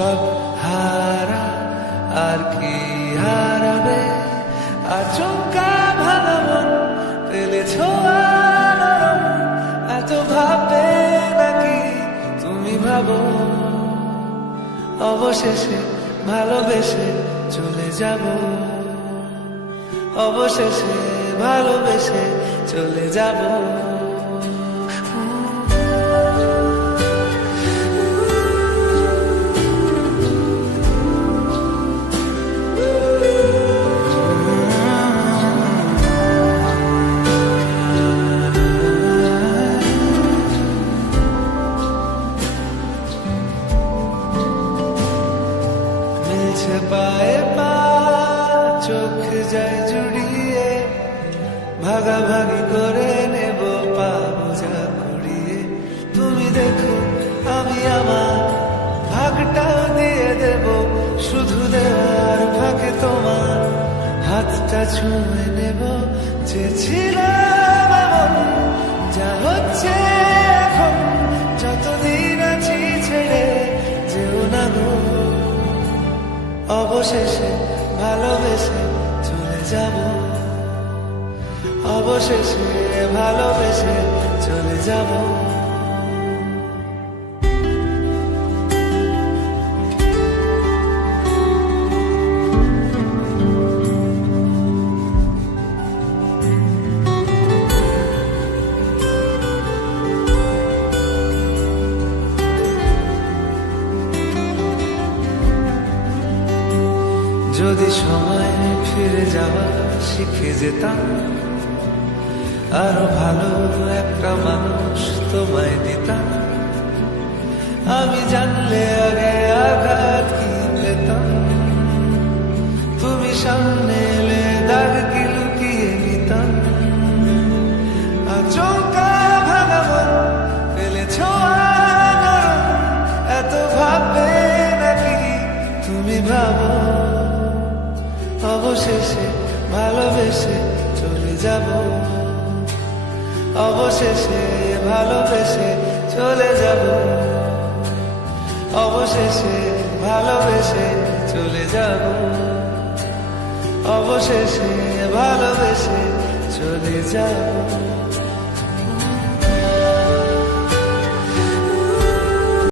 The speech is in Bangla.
সব হারা আর কি হারাবে, আচমকা ভাঙা মন পেলেছ নরম, এত ভাববে নাকি তুমি ভাবো, অবশেষে ভালোবেসে চলে যাব, অবশেষে ভালোবেসে চলে যাব। মিলছে পায়ে পা, চোখ যায় জুড়িয়ে, ভাগাভাগি করে নেব পা বোঝা কুড়িয়ে। তুমি দেখো আমি আমার ভাগটাও দিয়ে দেব, শুধু দেওয়ার ফাঁকে তোমার হাতটা ছুঁয়ে নেব। চেয়েছিলাম এমন, যা হচ্ছে এখন, যতদিন আছি ছেড়ে যেও না গো, অবশেষে ভালোবেসে চলে যাব, অবশেষে ভালোবেসে চলে যাব। যদি সময় ফিরে যাওয়া শিখে যেতাম, আরো ভালো একটা মানুষ তোমায় দিতাম, আমি জানলে আগে আঘাত কি পেতাম, তুমি সামনে এলে দাগ কি লুকিয়ে নিতাম। আচমকা ভাঙা মন ফেলেছ নরম, এত ভাববে নাকি তুমি ভাবো, অবশেষে ভালোবেসে চলে যাব, অবশেষে ভালোবেসে চলে যাব, অবশেষে ভালোবেসে চলে যাব, অবশেষে ভালোবেসে চলে যাব।